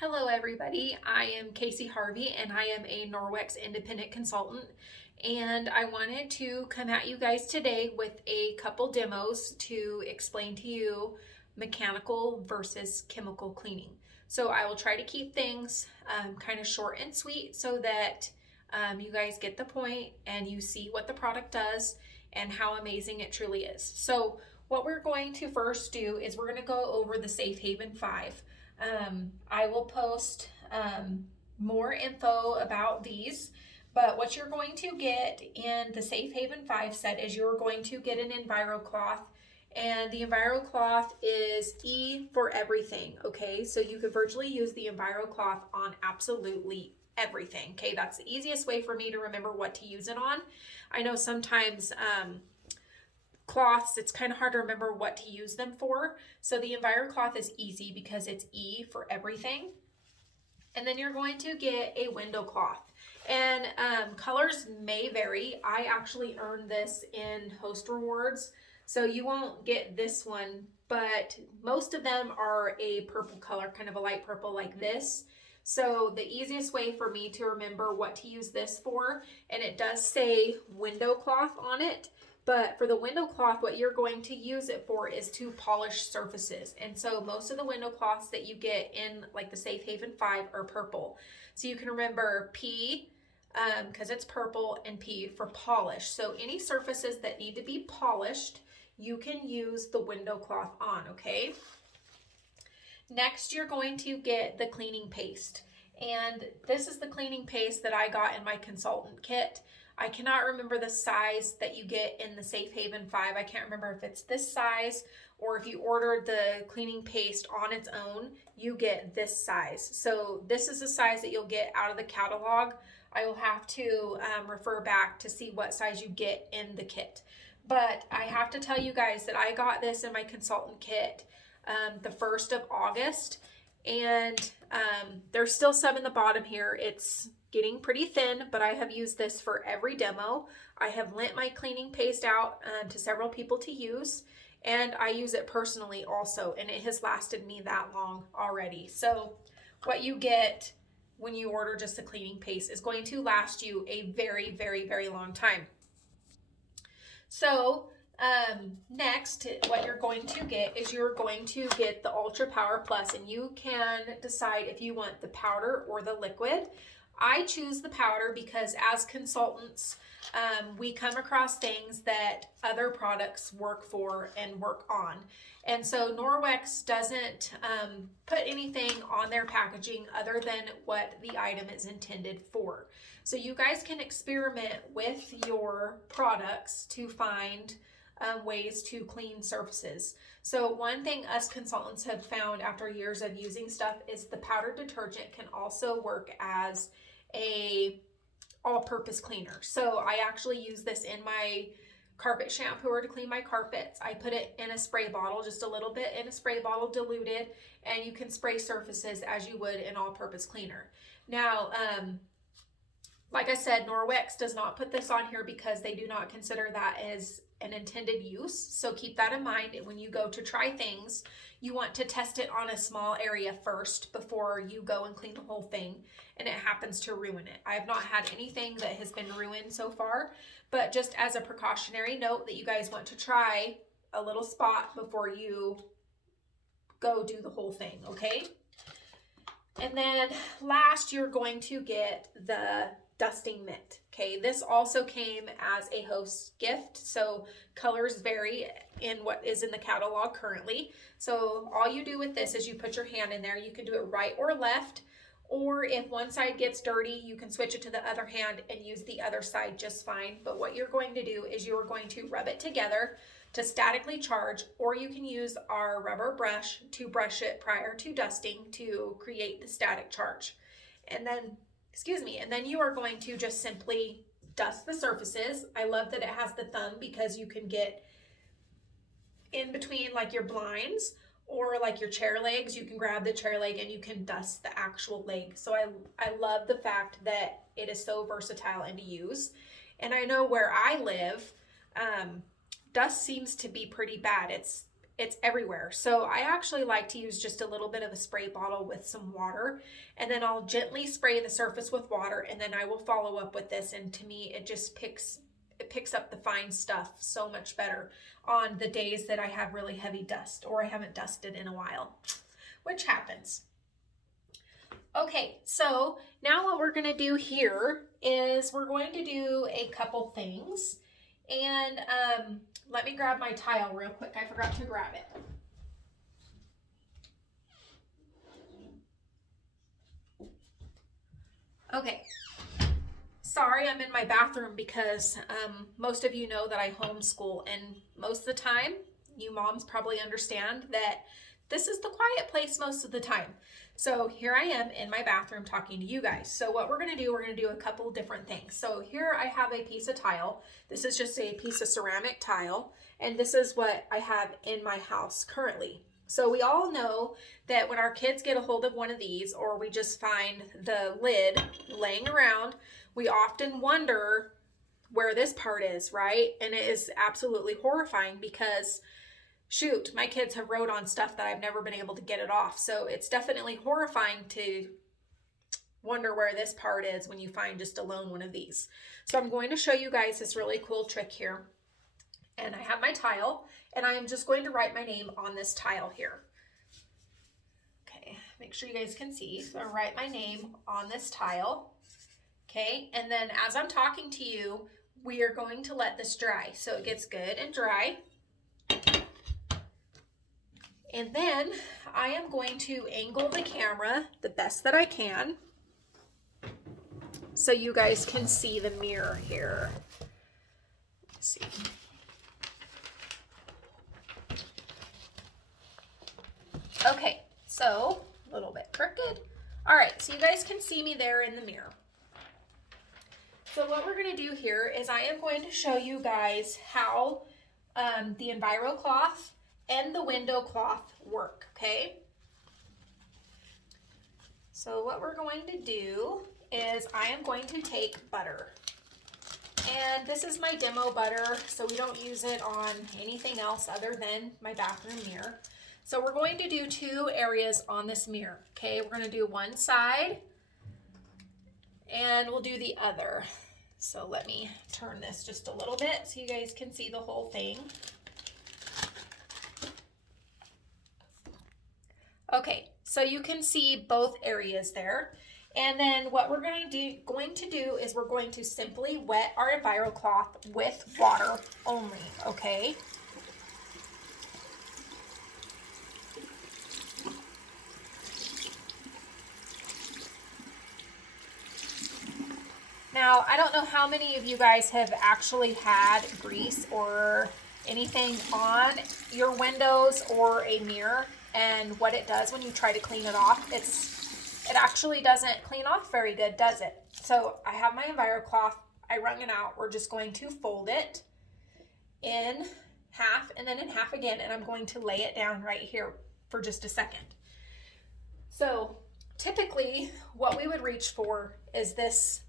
Hello, everybody. I am Casey Harvey, and I am a Norwex independent consultant. And I wanted to come at you guys today with a couple demos to explain to you mechanical versus chemical cleaning. So I will try to keep things kind of short and sweet so that you guys get the point and you see what the product does and how amazing it truly is. So what we're going to first do is we're going to go over the Safe Haven 5. I will post more info about these, but what you're going to get in the Safe Haven 5 set is you're going to get an EnviroCloth, and the EnviroCloth is E for everything, okay? So you could virtually use the EnviroCloth on absolutely everything, okay? That's the easiest way for me to remember what to use it on. I know sometimes cloths, it's kind of hard to remember what to use them for. So the EnviroCloth is easy because it's E for everything. And then you're going to get a window cloth. And colors may vary. I actually earned this in Host Rewards, so you won't get this one, but most of them are a purple color, kind of a light purple like this. So the easiest way for me to remember what to use this for, and it does say window cloth on it, but for the window cloth, what you're going to use it for is to polish surfaces. And so most of the window cloths that you get in like the Safe Haven 5 are purple. So you can remember P, because it's purple, and P for polish. So any surfaces that need to be polished, you can use the window cloth on, okay? Next, you're going to get the cleaning paste. And this is the cleaning paste that I got in my consultant kit. I cannot remember the size that you get in the Safe Haven 5. I can't remember if it's this size or if you ordered the cleaning paste on its own, you get this size. So this is the size that you'll get out of the catalog. I will have to refer back to see what size you get in the kit. But I have to tell you guys that I got this in my consultant kit the 1st of August. And there's still some in the bottom here. It's getting pretty thin, but I have used this for every demo. I have lent my cleaning paste out to several people to use, and I use it personally also, and it has lasted me that long already. So what you get when you order just the cleaning paste is going to last you a very, very, very long time. So next, what you're going to get is you're going to get the Ultra Power Plus, and you can decide if you want the powder or the liquid. I choose the powder because as consultants, we come across things that other products work for and work on. And so Norwex doesn't put anything on their packaging other than what the item is intended for. So you guys can experiment with your products to find ways to clean surfaces. So one thing us consultants have found after years of using stuff is the powdered detergent can also work as a all-purpose cleaner. So I actually use this in my carpet shampooer to clean my carpets. I put it in a spray bottle, just a little bit in a spray bottle diluted, and you can spray surfaces as you would an all-purpose cleaner. Now, like I said, Norwex does not put this on here because they do not consider that as an intended use. So keep that in mind. When you go to try things, you want to test it on a small area first before you go and clean the whole thing, and it happens to ruin it. I have not had anything that has been ruined so far, but just as a precautionary note that you guys want to try a little spot before you go do the whole thing, okay? And then last, you're going to get the dusting mitt. Okay, this also came as a host gift, so colors vary in what is in the catalog currently. So all you do with this is you put your hand in there. You can do it right or left, or if one side gets dirty, you can switch it to the other hand and use the other side just fine. But what you're going to do is you're going to rub it together to statically charge, or you can use our rubber brush to brush it prior to dusting to create the static charge. And then and then you are going to just simply dust the surfaces. I love that it has the thumb because you can get in between like your blinds or like your chair legs. You can grab the chair leg and you can dust the actual leg. So I love the fact that it is so versatile and to use. And I know where I live, dust seems to be pretty bad. it's everywhere. So I actually like to use just a little bit of a spray bottle with some water, and then I'll gently spray the surface with water, and then I will follow up with this. And to me, it just picks up the fine stuff so much better on the days that I have really heavy dust or I haven't dusted in a while, which happens. Okay, so now what we're gonna do here is we're going to do a couple things. And let me grab my tile real quick. I forgot to grab it. Okay. Sorry, I'm in my bathroom because most of you know that I homeschool, and most of the time, you moms probably understand that this is the quiet place most of the time. So here I am in my bathroom talking to you guys. So what we're gonna do a couple different things. So here I have a piece of tile. This is just a piece of ceramic tile, and this is what I have in my house currently. So we all know that when our kids get a hold of one of these, or we just find the lid laying around, we often wonder where this part is, right? And it is absolutely horrifying because, shoot, my kids have wrote on stuff that I've never been able to get it off. So it's definitely horrifying to wonder where this part is when you find just alone one of these. So I'm going to show you guys this really cool trick here. And I have my tile, and I am just going to write my name on this tile here. Okay, make sure you guys can see. So I write my name on this tile. Okay, and then as I'm talking to you, we are going to let this dry so it gets good and dry. And then I am going to angle the camera the best that I can so you guys can see the mirror here. Let's see. Okay, so a little bit crooked. All right, so you guys can see me there in the mirror. So what we're going to do here is I am going to show you guys how the EnviroCloth and the window cloth work, okay? So what we're going to do is I am going to take butter. And this is my demo butter, so we don't use it on anything else other than my bathroom mirror. So we're going to do 2 areas on this mirror, okay? We're going to do one side and we'll do the other. So let me turn this just a little bit so you guys can see the whole thing. Okay, so you can see both areas there. And then what we're going to do is we're going to simply wet our EnviroCloth with water only, okay? Now, I don't know how many of you guys have actually had grease or anything on your windows or a mirror, and what it does when you try to clean it off. It actually doesn't clean off very good, does it? So I have my EnviroCloth, I wrung it out. We're just going to fold it in half and then in half again, and I'm going to lay it down right here for just a second. So typically what we would reach for is this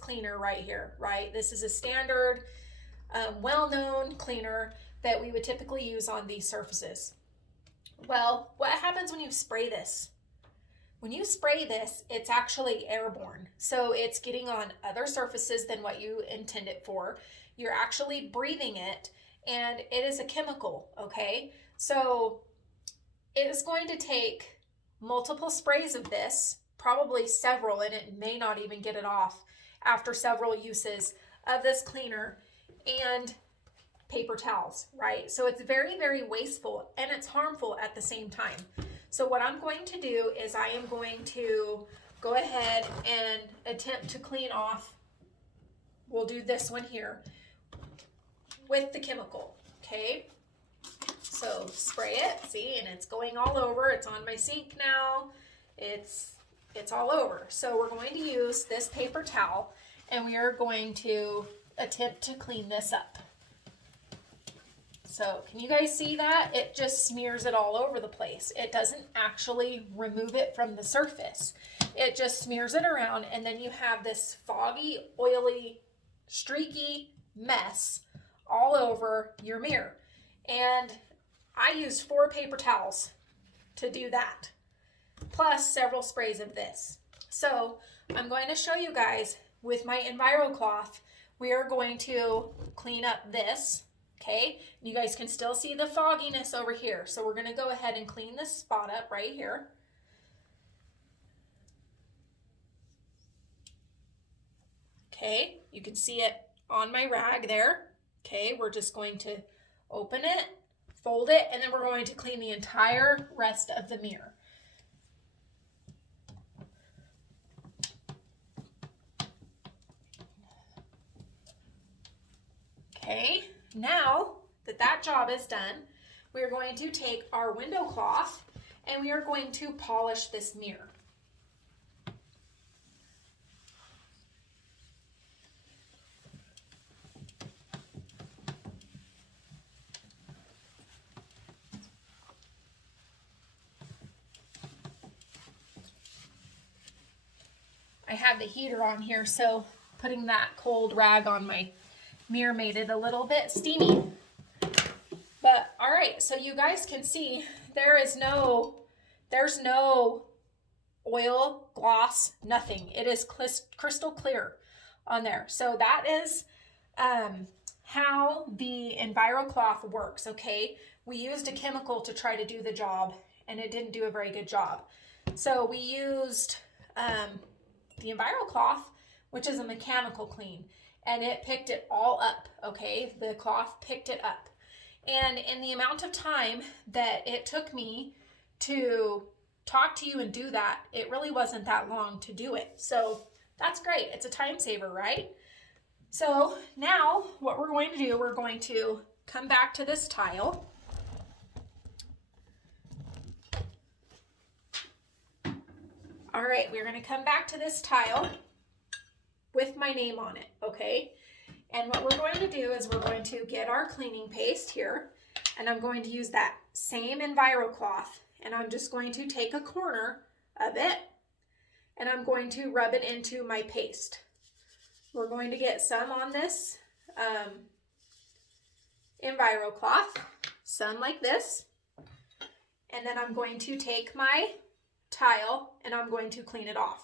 cleaner right here, right? This is a standard, well-known cleaner that we would typically use on these surfaces. Well, what happens when you spray this? When you spray this, it's actually airborne. So it's getting on other surfaces than what you intend it for. You're actually breathing it, and it is a chemical, okay? So it is going to take multiple sprays of this, probably several, and it may not even get it off after several uses of this cleaner and paper towels, right? So it's very, very wasteful, and it's harmful at the same time. So what I'm going to do is I am going to go ahead and attempt to clean off, we'll do this one here, with the chemical, okay? So spray it, see, and it's going all over. It's on my sink now. It's all over. So we're going to use this paper towel, and we are going to attempt to clean this up. So can you guys see that? It just smears it all over the place. It doesn't actually remove it from the surface. It just smears it around, and then you have this foggy, oily, streaky mess all over your mirror. And I used 4 paper towels to do that, plus several sprays of this. So I'm going to show you guys with my EnviroCloth, we are going to clean up this, okay? You guys can still see the fogginess over here. So we're gonna go ahead and clean this spot up right here. Okay, you can see it on my rag there. Okay, we're just going to open it, fold it, and then we're going to clean the entire rest of the mirror. Okay, now that that job is done, we are going to take our window cloth and we are going to polish this mirror. I have the heater on here, so putting that cold rag on my mirror made it a little bit steamy. But all right, so you guys can see there's no oil, gloss, nothing. It is crystal clear on there. So that is how the EnviroCloth works, okay? We used a chemical to try to do the job and it didn't do a very good job. So we used the EnviroCloth, which is a mechanical clean, and it picked it all up, okay? The cloth picked it up. And in the amount of time that it took me to talk to you and do that, it really wasn't that long to do it. So that's great. It's a time saver, right? So now what we're going to do, we're going to come back to this tile. All right, we're going to come back to this tile with my name on it, okay? And what we're going to do is we're going to get our cleaning paste here, and I'm going to use that same EnviroCloth, and I'm just going to take a corner of it, and I'm going to rub it into my paste. We're going to get some on this EnviroCloth, some like this, and then I'm going to take my tile and I'm going to clean it off.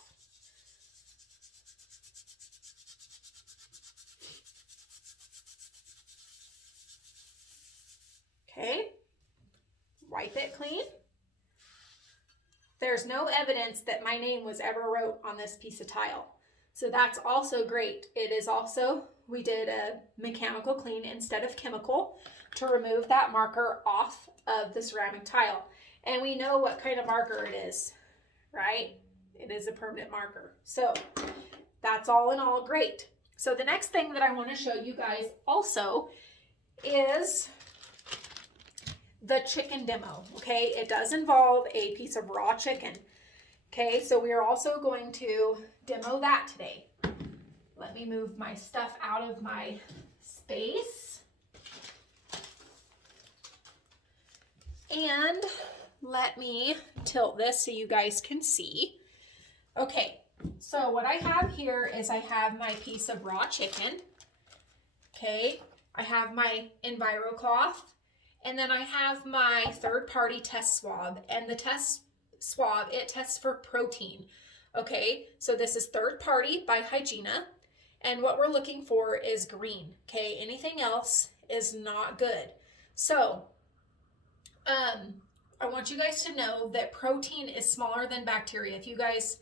Okay, wipe it clean. There's no evidence that my name was ever wrote on this piece of tile. So that's also great. It is also, we did a mechanical clean instead of chemical to remove that marker off of the ceramic tile. And we know what kind of marker it is, right? It is a permanent marker. So that's all in all great. So the next thing that I want to show you guys also is the chicken demo, okay? It does involve a piece of raw chicken, okay? So we are also going to demo that today. Let me move my stuff out of my space. And let me tilt this so you guys can see. Okay, so what I have here is I have my piece of raw chicken, okay? I have my EnviroCloth, and then I have my third-party test swab, and the test swab, it tests for protein, okay? So this is third-party by Hygiena, and what we're looking for is green, okay? Anything else is not good. So, I want you guys to know that protein is smaller than bacteria. If you guys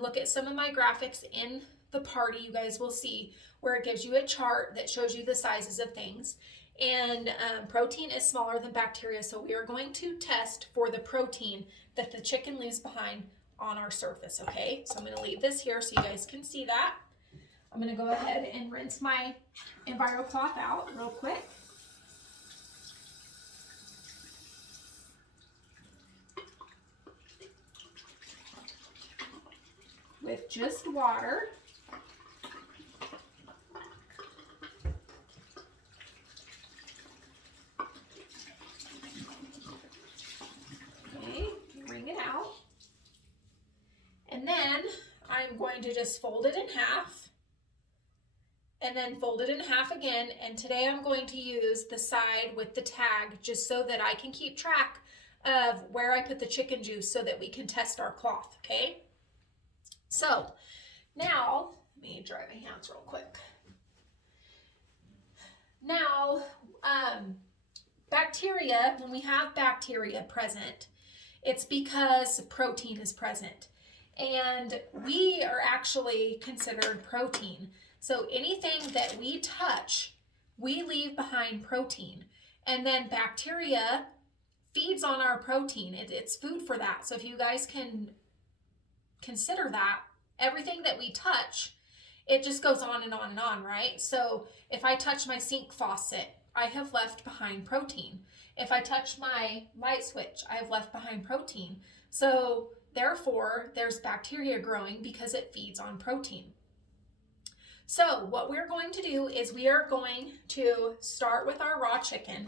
look at some of my graphics in the party, you guys will see where it gives you a chart that shows you the sizes of things. And protein is smaller than bacteria, so we are going to test for the protein that the chicken leaves behind on our surface, okay? So I'm going to leave this here so you guys can see that. I'm going to go ahead and rinse my EnviroCloth out real quick. With just water. Okay, wring it out. And then I'm going to just fold it in half and then fold it in half again. And today I'm going to use the side with the tag just so that I can keep track of where I put the chicken juice so that we can test our cloth, okay? So now, let me dry my hands real quick. Now, bacteria, when we have bacteria present, it's because protein is present. And we are actually considered protein. So anything that we touch, we leave behind protein. And then bacteria feeds on our protein. It's food for that. So if you guys can consider that, everything that we touch, it just goes on and on and on, right? So if I touch my sink faucet, I have left behind protein. If I touch my light switch, I have left behind protein. So therefore, there's bacteria growing because it feeds on protein. So what we're going to do is we are going to start with our raw chicken,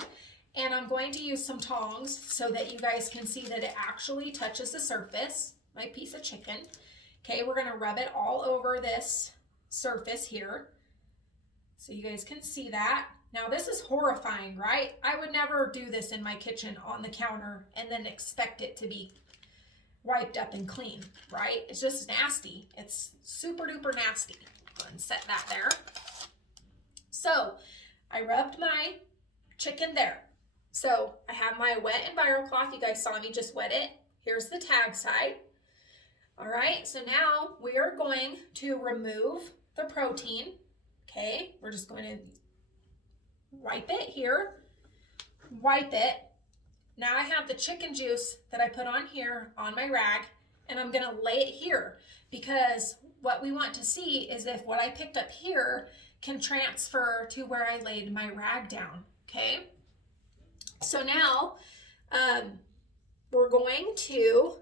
and I'm going to use some tongs so that you guys can see that it actually touches the surface, my piece of chicken. Okay, we're gonna rub it all over this surface here so you guys can see that. Now this is horrifying, right? I would never do this in my kitchen on the counter and then expect it to be wiped up and clean, right? It's just nasty. It's super duper nasty. Go ahead and set that there. So I rubbed my chicken there. So I have my wet EnviroCloth. You guys saw me just wet it. Here's the tag side. All right, so now we are going to remove the protein. Okay, we're just going to wipe it here, wipe it. Now I have the chicken juice that I put on here on my rag, and I'm gonna lay it here because what we want to see is if what I picked up here can transfer to where I laid my rag down, okay? So now we're going to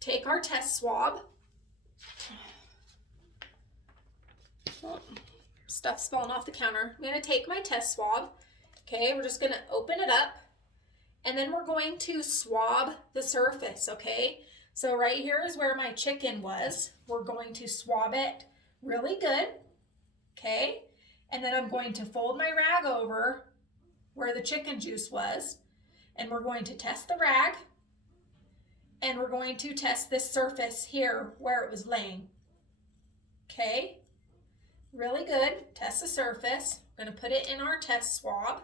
take our test swab. Oh, stuff's falling off the counter. I'm gonna take my test swab. Okay, we're just gonna open it up, and then we're going to swab the surface, okay? So right here is where my chicken was. We're going to swab it really good, okay? And then I'm going to fold my rag over where the chicken juice was, and we're going to test the rag, and we're going to test this surface here where it was laying, okay? Really good. Test the surface. I'm going to put it in our test swab.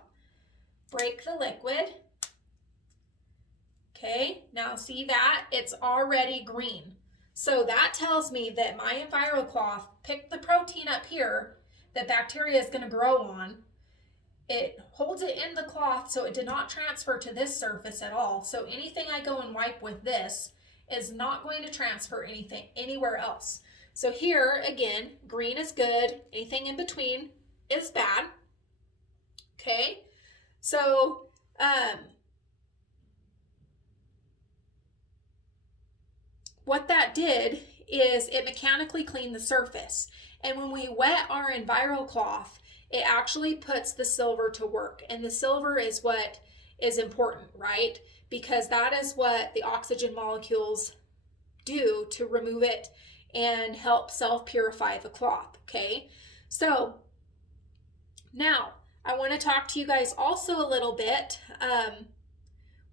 Break the liquid. Okay, now see that? It's already green. So that tells me that my EnviroCloth picked the protein up here that bacteria is going to grow on. It holds it in the cloth so it did not transfer to this surface at all. So anything I go and wipe with this is not going to transfer anything anywhere else. So here, again, green is good. Anything in between is bad. Okay, so what that did is it mechanically cleaned the surface. And when we wet our EnviroCloth, it actually puts the silver to work. And the silver is what is important, right? Because that is what the oxygen molecules do to remove it and help self-purify the cloth, okay? So now I want to talk to you guys also a little bit.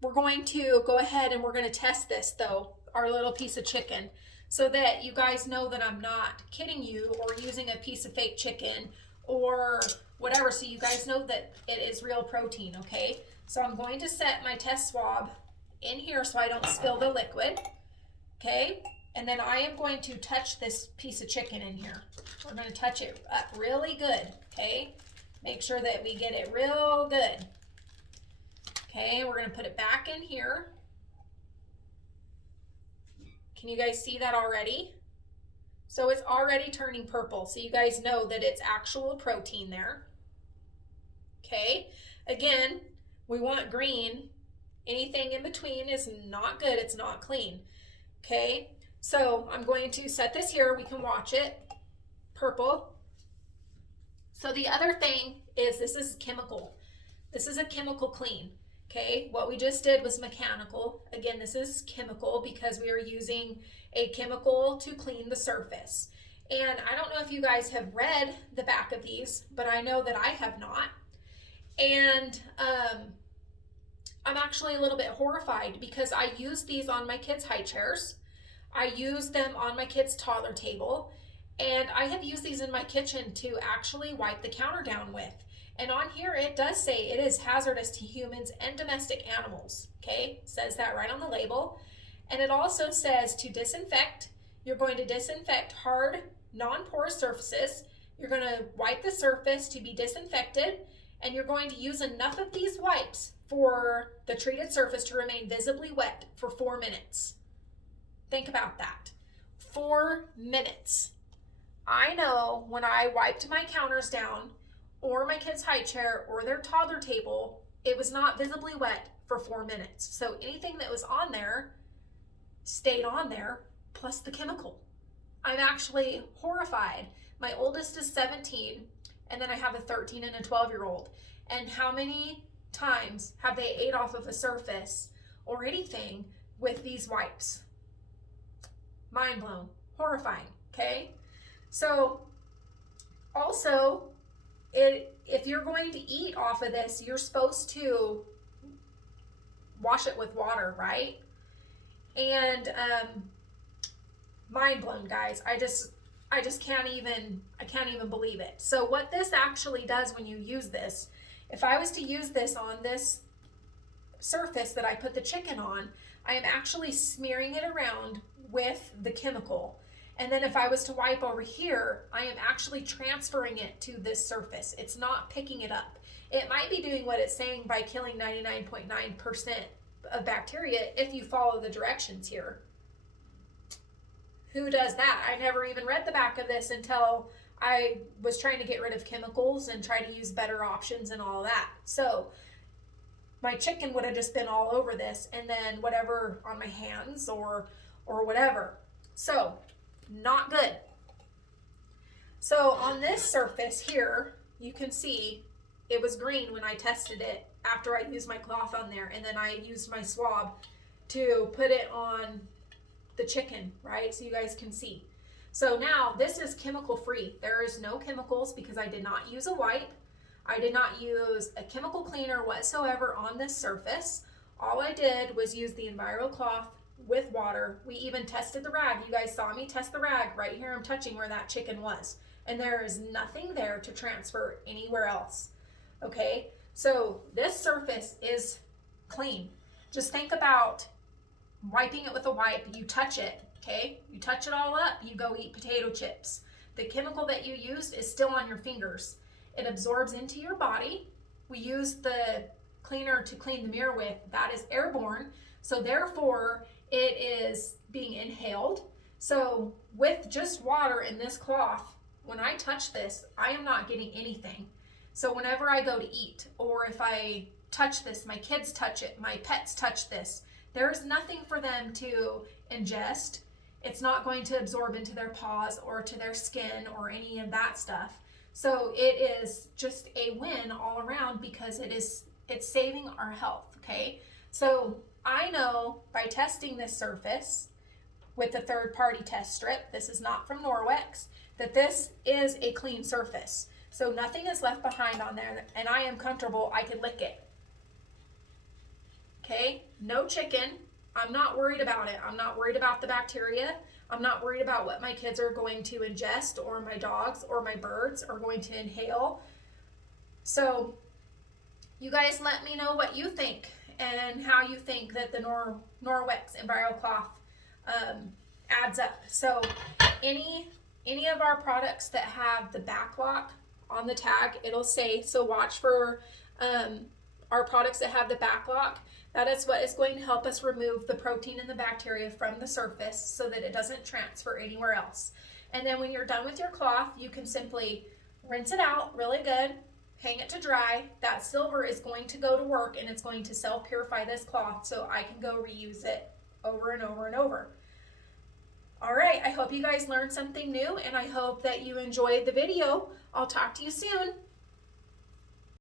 We're going to go ahead and we're going to test this though, our little piece of chicken, so that you guys know that I'm not kidding you or using a piece of fake chicken or whatever, so you guys know that it is real protein, okay? So I'm going to set my test swab in here so I don't spill the liquid, okay? And then I am going to touch this piece of chicken in here. We're going to touch it up really good, okay? Make sure that we get it real good. Okay, we're going to put it back in here. Can you guys see that already? So it's already turning purple, so you guys know that it's actual protein there. Okay, again, we want green. Anything in between is not good, it's not clean. Okay, so I'm going to set this here, we can watch it, purple. So the other thing is this is chemical. This is a chemical clean. Okay, what we just did was mechanical. Again, this is chemical because we are using a chemical to clean the surface. And I don't know if you guys have read the back of these, but I know that I have not. And I'm actually a little bit horrified because I use these on my kids' high chairs. I use them on my kids' toddler table. And I have used these in my kitchen to actually wipe the counter down with. And on here it does say it is hazardous to humans and domestic animals. Okay, it says that right on the label. And it also says to disinfect. You're going to disinfect hard, non-porous surfaces. You're going to wipe the surface to be disinfected. And you're going to use enough of these wipes for the treated surface to remain visibly wet for 4 minutes. Think about that. 4 minutes. I know when I wiped my counters down or my kid's high chair or their toddler table, it was not visibly wet for 4 minutes. So anything that was on there stayed on there, plus the chemical. I'm actually horrified. My oldest is 17, and then I have a 13 and a 12-year-old. And how many times have they ate off of a surface or anything with these wipes? Mind blown. Horrifying, okay? So also, if you're going to eat off of this, you're supposed to wash it with water, right? And mind blown, guys. I just can't even believe it. So what this actually does when you use this, if I was to use this on this surface that I put the chicken on, I am actually smearing it around with the chemical. And then if I was to wipe over here, I am actually transferring it to this surface. It's not picking it up. It might be doing what it's saying by killing 99.9% of bacteria if you follow the directions here. Who does that? I never even read the back of this until I was trying to get rid of chemicals and try to use better options and all that. So my chicken would have just been all over this, and then whatever on my hands or whatever. So not good. So on this surface here, you can see it was green when I tested it after I used my cloth on there, and then I used my swab to put it on the chicken, right? So you guys can see. So now this is chemical free. There is no chemicals because I did not use a wipe. I did not use a chemical cleaner whatsoever on this surface. All I did was use the EnviroCloth with water. We even tested the rag. You guys saw me test the rag right here. I'm touching where that chicken was. And there is nothing there to transfer anywhere else. Okay, so this surface is clean. Just think about wiping it with a wipe. You touch it, okay? You touch it all up, you go eat potato chips. The chemical that you used is still on your fingers. It absorbs into your body. We use the cleaner to clean the mirror with. That is airborne. So therefore, it is being inhaled. So with just water in this cloth, when I touch this, I am not getting anything. So whenever I go to eat, or if I touch this, my kids touch it, my pets touch this, there is nothing for them to ingest. It's not going to absorb into their paws or to their skin or any of that stuff. So it is just a win all around because it's saving our health, okay? So I know by testing this surface with the third-party test strip, this is not from Norwex, that this is a clean surface. So nothing is left behind on there, and I am comfortable. I can lick it. Okay, no chicken. I'm not worried about it. I'm not worried about the bacteria. I'm not worried about what my kids are going to ingest, or my dogs or my birds are going to inhale. So you guys let me know what you think and how you think that the Norwex EnviroCloth adds up. So any of our products that have the back lock on the tag, it'll say, so watch for our products that have the back lock. That is what is going to help us remove the protein and the bacteria from the surface so that it doesn't transfer anywhere else. And then when you're done with your cloth, you can simply rinse it out really good, hang it to dry. That silver is going to go to work, and it's going to self-purify this cloth so I can go reuse it over and over and over. All right, I hope you guys learned something new, and I hope that you enjoyed the video. I'll talk to you soon.